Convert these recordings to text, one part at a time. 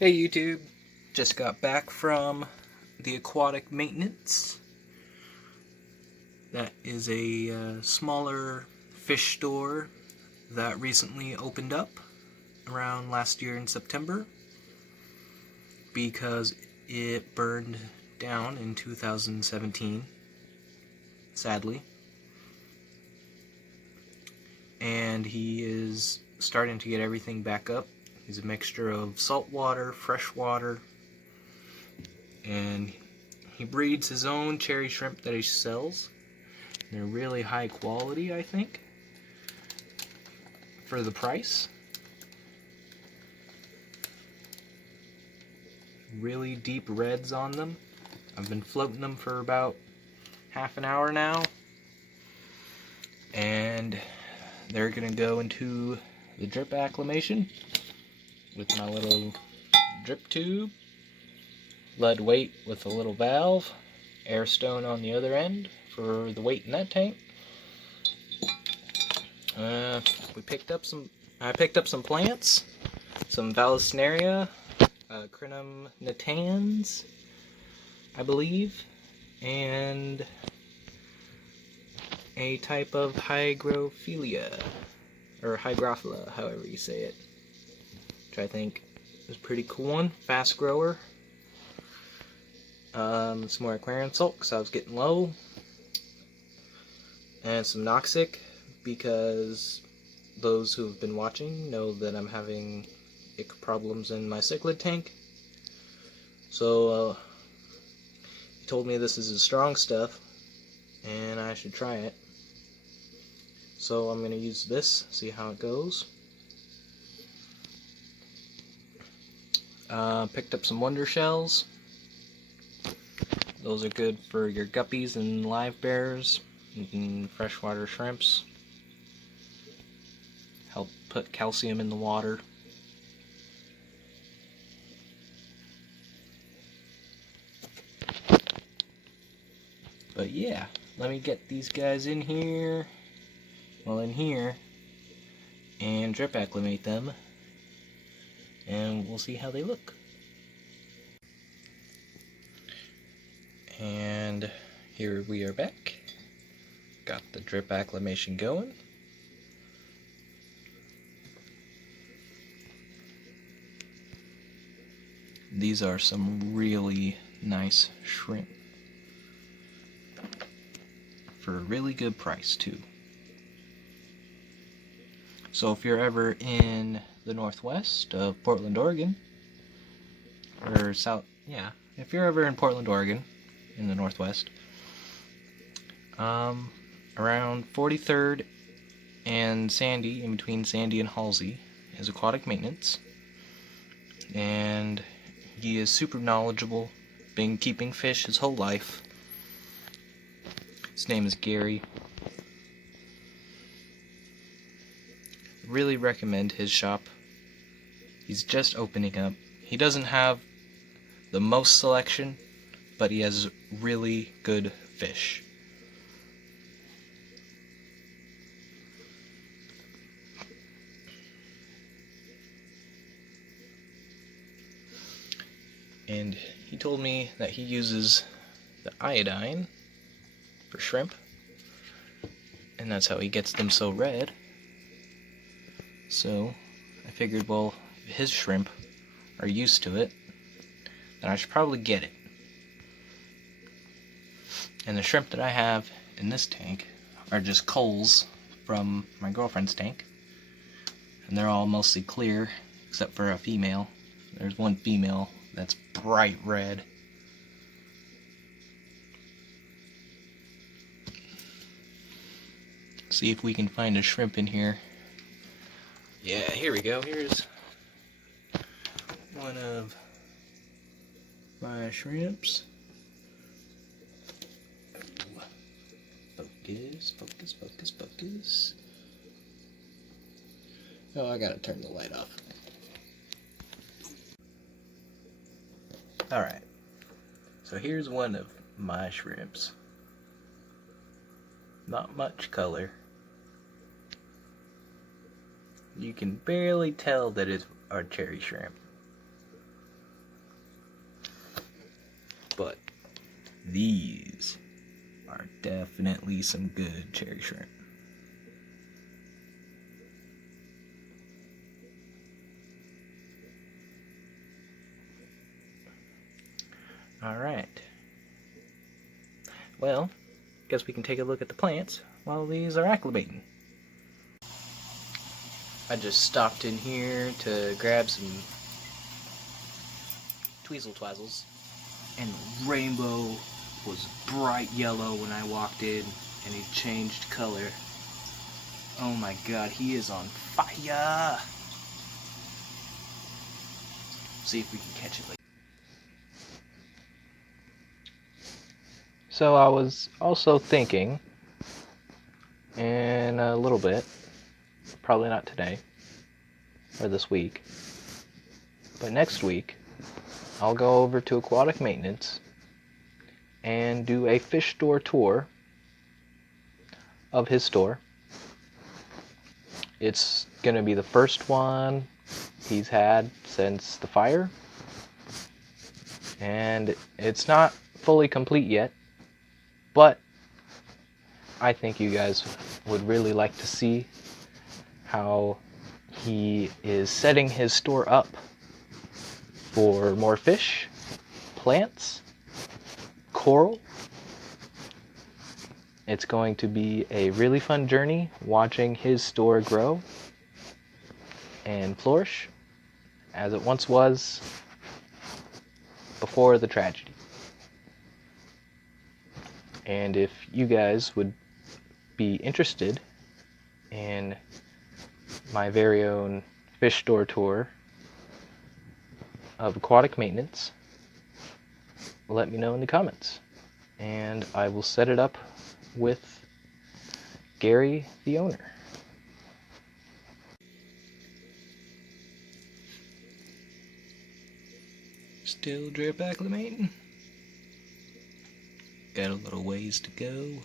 Hey YouTube, just got back from the Aquatic Maintenance. That is a smaller fish store that recently opened up around last year in September because it burned down in 2017, sadly. And he is starting to get everything back up. He's a mixture of salt water, fresh water, and he breeds his own cherry shrimp that he sells. They're really high quality, I think, for the price. Really deep reds on them. I've been floating them for about half an hour now, and they're gonna go into the drip acclimation with my little drip tube, lead weight with a little valve, air stone on the other end for the weight in that tank. I picked up some plants, some Vallisneria, Crinum natans, I believe, and a type of Hygrophilia, or Hygrophila, however you say it, which I think is a pretty cool one, fast grower. Some more aquarium salt because I was getting low, and some Noxic because those who have been watching know that I'm having ick problems in my cichlid tank. So he told me this is the strong stuff and I should try it. So I'm going to use this, see how it goes. Picked up some wonder shells. Those are good for your guppies and live bears and freshwater shrimps. Help put calcium in the water. But yeah, let me get these guys in here, and drip acclimate them, and we'll see how they look. And here we are back. Got the drip acclimation going. These are some really nice shrimp for a really good price too. So if you're ever in the northwest of Portland, Oregon, or if you're ever in Portland, Oregon, in the northwest, around 43rd and Sandy, in between Sandy and Halsey, is Aquatic Maintenance, and he is super knowledgeable, been keeping fish his whole life. His name is Gary. Really recommend his shop. He's just opening up. He doesn't have the most selection, but he has really good fish. And he told me that he uses the iodine for shrimp, and that's how he gets them so red. So I figured, well, if his shrimp are used to it, then I should probably get it. And the shrimp that I have in this tank are just culls from my girlfriend's tank, and they're all mostly clear except for a female. There's one female that's bright red. See if we can find a shrimp in here. Yeah, here we go. Here's one of my shrimps. Focus, focus, focus, focus. Oh, I gotta turn the light off. Alright, so here's one of my shrimps. Not much color. You can barely tell that it's our cherry shrimp. but these are definitely some good cherry shrimp. Alright. Well, guess we can take a look at the plants while these are acclimating. I just stopped in here to grab some tweezle twazzles, and Rainbow was bright yellow when I walked in, and he changed color. Oh my god, he is on fire! See if we can catch it later. So I was also thinking, in a little bit, probably not today, or this week, but next week, I'll go over to Aquatic Maintenance and do a fish store tour of his store. It's going to be the first one he's had since the fire, and it's not fully complete yet, but I think you guys would really like to see how he is setting his store up for more fish, plants, coral. It's going to be a really fun journey watching his store grow and flourish as it once was before the tragedy. And if you guys would be interested in my very own fish store tour of Aquatic Maintenance, let me know in the comments, and I will set it up with Gary, the owner. Still drip acclimating. Got a little ways to go.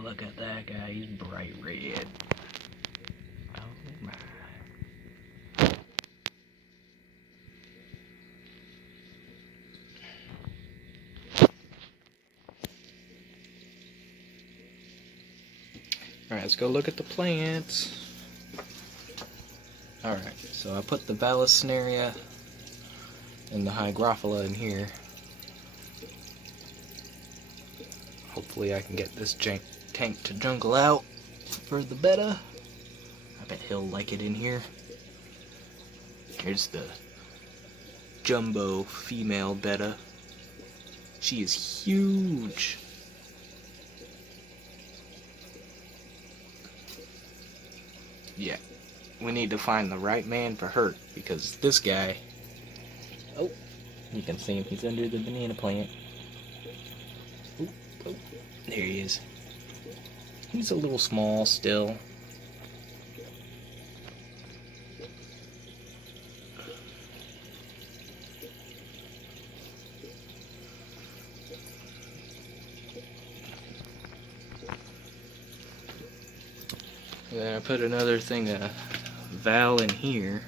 Look at that guy, he's bright red. Oh my. Alright, let's go look at the plants. Alright, so I put the Vallisneria and the Hygrophila in here. Hopefully I can get this tank to jungle out for the betta. I bet he'll like it in here. Here's the jumbo female betta. She is huge. Yeah, we need to find the right man for her, because this guy, oh, you can see him, he's under the banana plant. Oh, oh, there he is. He's a little small still. Then I put another thing of Val in here.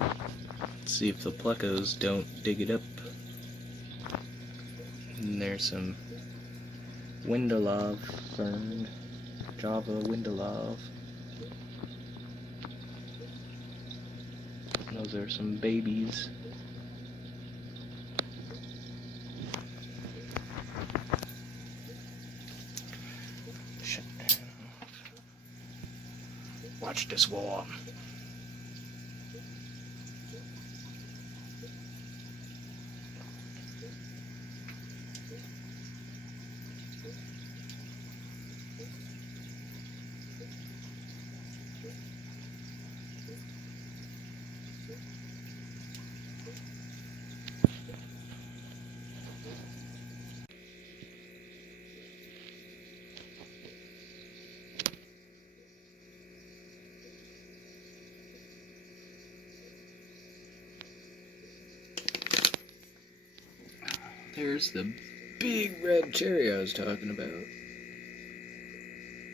Let's see if the plecos don't dig it up. And there's some Windolov fern, Java Windolov. Those are some babies. Watch this wall. There's the big red cherry I was talking about.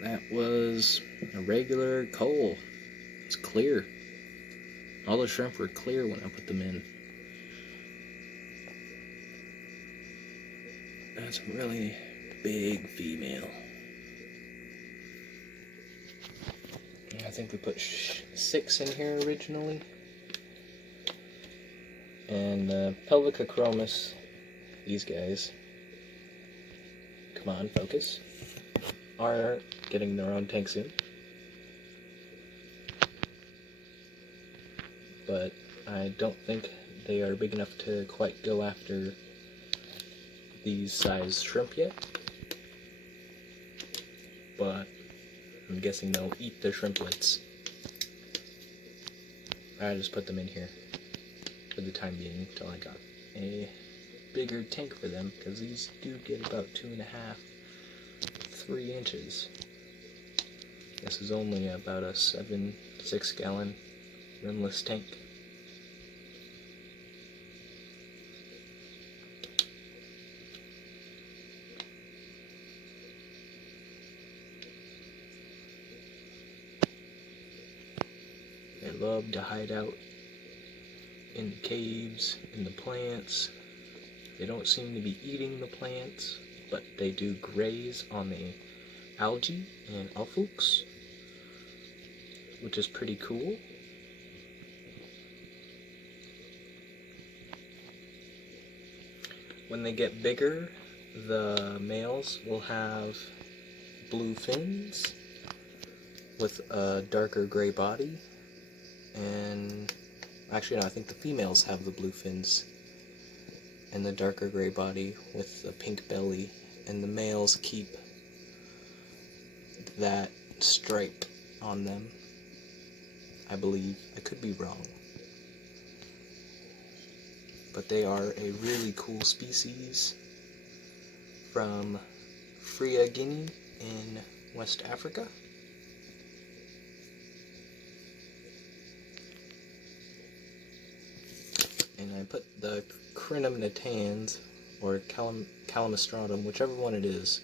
That was a regular coal. It's clear. All the shrimp were clear when I put them in. That's a really big female. I think we put 6 in here originally. And Pelvicochromis, these guys, come on, focus, are getting their own tank soon. But I don't think they are big enough to quite go after these size shrimp yet. But I'm guessing they'll eat the shrimplets. I just put them in here for the time being until I got a bigger tank for them, because these do get about 2.5, 3 inches. This is only about a 6 gallon rimless tank. They love to hide out in the caves, in the plants. They don't seem to be eating the plants, but they do graze on the algae and aufwuchs, which is pretty cool. When they get bigger, the males will have blue fins with a darker gray body, and actually no, I think the females have the blue fins and the darker gray body with the pink belly, and the males keep that stripe on them, I believe. I could be wrong. But they are a really cool species from Free Guinea in West Africa. And I put the Crinum natans, or Calamastratum, whichever one it is,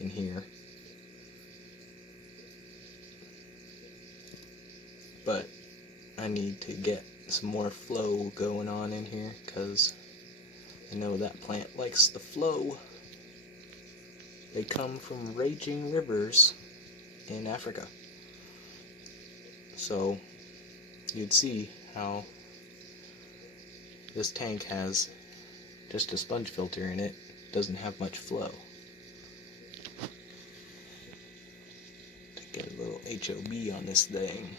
in here. But I need to get some more flow going on in here, because I know that plant likes the flow. They come from raging rivers in Africa. So you'd see how this tank has just a sponge filter in it, doesn't have much flow. To get a little HOB on this thing.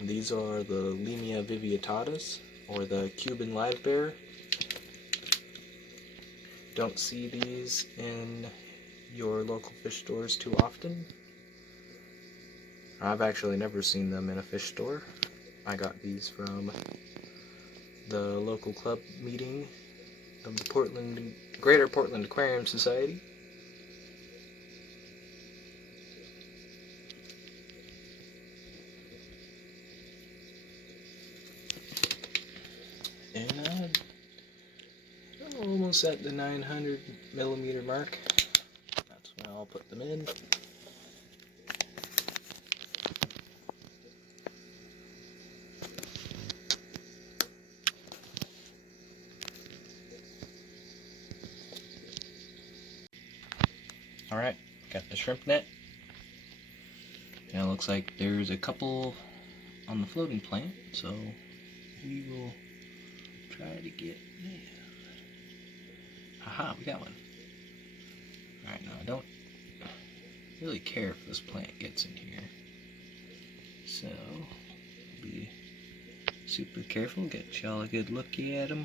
These are the Limia viviatatus, or the Cuban live bear. Don't see these in your local fish stores too often. I've actually never seen them in a fish store. I got these from the local club meeting of the Greater Portland Aquarium Society. And I'm almost at the 900 millimeter mark. That's when I'll put them in. Alright, got the shrimp net. Now it looks like there's a couple on the floating plant, so we will try to get there. Haha, we got one. Alright, now I don't really care if this plant gets in here, so be super careful, get y'all a good look at them.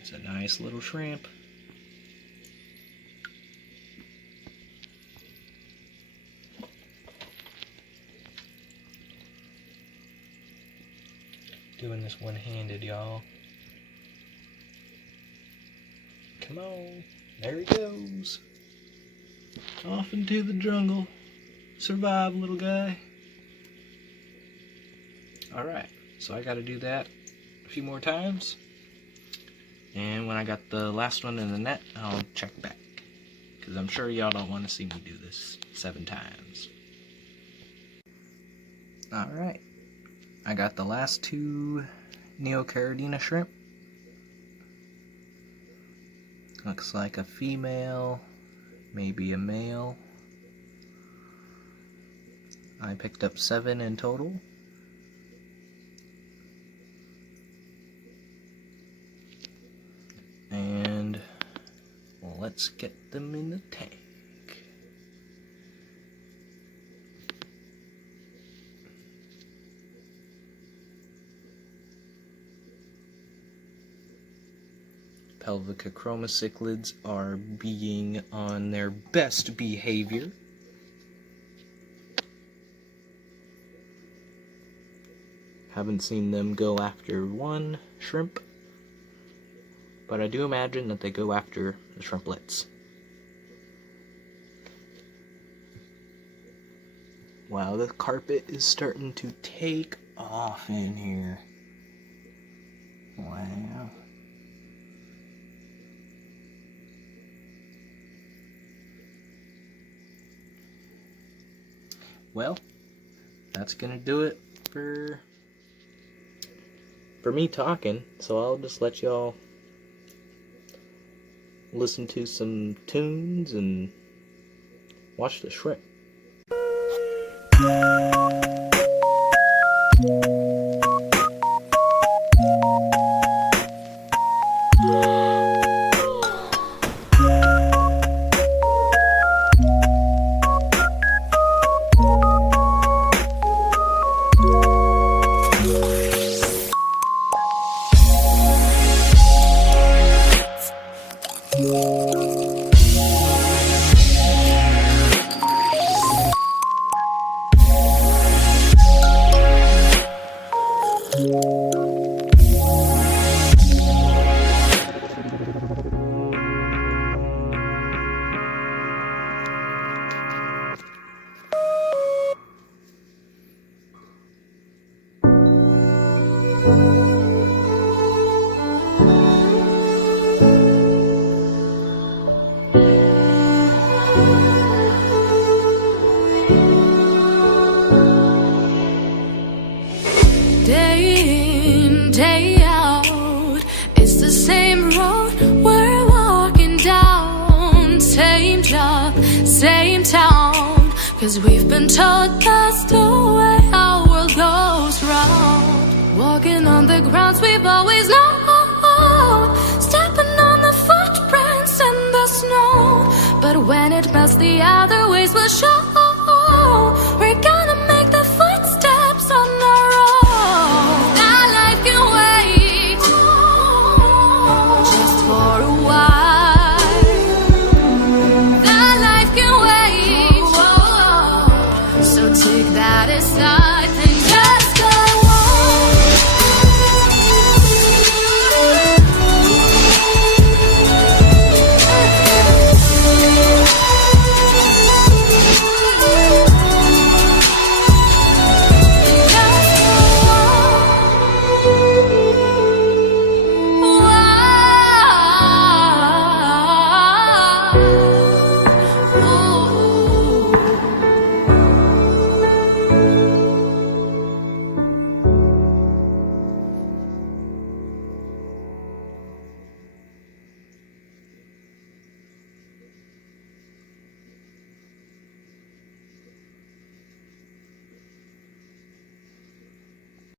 It's a nice little shrimp. Doing this one-handed, y'all. Come on, there he goes. Off into the jungle. Survive, little guy. Alright, so I gotta do that a few more times. And when I got the last one in the net, I'll check back. Because I'm sure y'all don't want to see me do this 7 times. Alright, I got the last two Neocaridina shrimp. Looks like a female, maybe a male. I picked up 7 in total. And let's get them in the tank. Pelvica chromocichlids are being on their best behavior. Haven't seen them go after one shrimp, but I do imagine that they go after the shrimplets. Wow, the carpet is starting to take off in here. Wow. Well, that's gonna do it for me talking, so I'll just let y'all listen to some tunes and watch the shrimp. Day in, day out, it's the same road we're walking down. Same job, same town, 'cause we've been told that's the way our world goes round. Walking on the grounds we've always known, stepping on the footprints in the snow. But when it melts, the other ways will show. We're